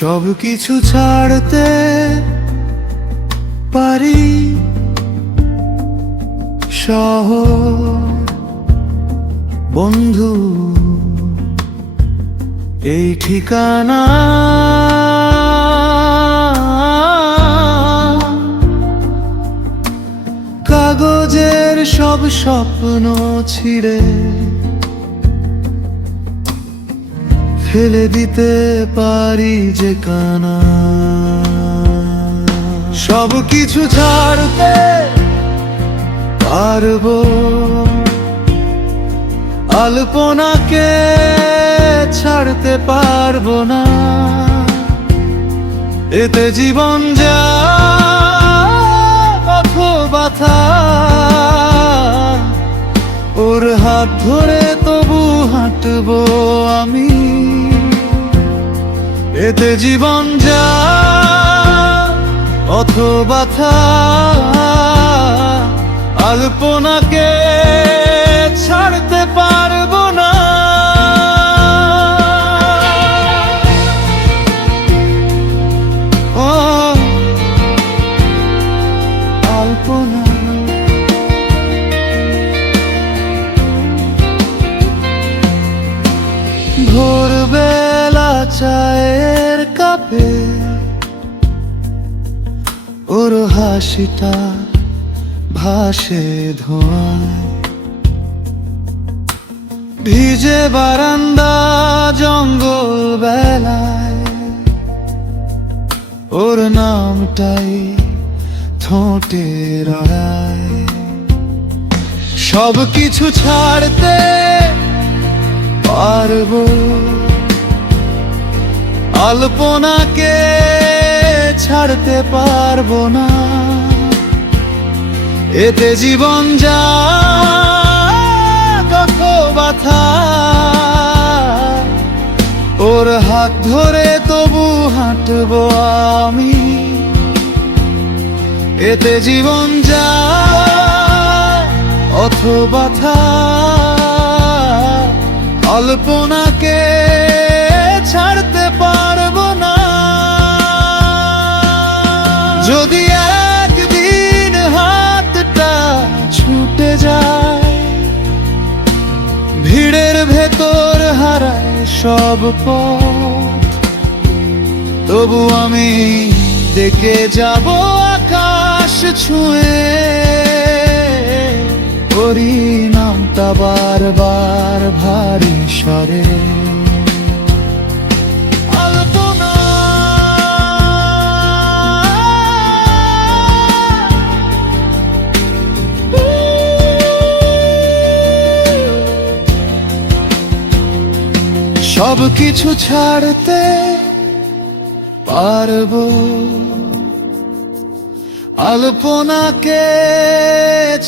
সব কিছু ছাড়তে পারি, শহর বন্ধু এই ঠিকানা। কাগজের সব স্বপ্ন ছিঁড়ে ফেলে দিতে পারি যে কানা। সব কিছু ছাড়তে পারবো, আলপনাকে ছাড়তে পারবো না। এতে জীবন যা ব্যথা, ওর হাত ধরে তবু হাঁটবো আমি। এতে জীবন যা ব্যথা, আলপনাকে ছাড়তে পারবো না। ও আলপনা, ভোরবেলা চায়ের কাপে ওর হাসিটা ভাসে ধোঁয়ায়। ভিজে বারান্দা জঙ্গল বেলায় ওর নামটাই ঠোঁটে রড়ায়। সব কিছু ছাড়তে পারবো, আলপনাকে ছাড়তে পারবো না। এতে জীবন যা ব্যথা, ওর হাত ধরে তবু হাঁটবো আমি। এতে জীবন যা ব্যথা, আলপনাকে ছাড়তে পারবো না। যদি একদিন হাতটা ছুটে যায়, ভিড়ের ভেতর হারায় সব পথ, তবু আমি দেখে যাব আকাশ ছুঁয়ে। ওরি নামটা বারবার ভারী স্বরে। আলপনা, সব কিছু ছাড়তে পারবো, আলপনাকে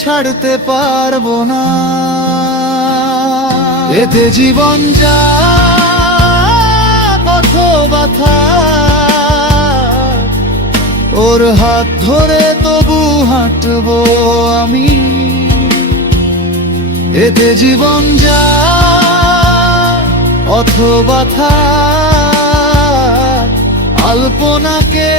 ছাড়তে পারবো না। এতে জীবন যা ব্যথা, ওর হাত ধরে তবু হাঁটবো আমি। এতে জীবন যা ব্যথা, আলপনাকে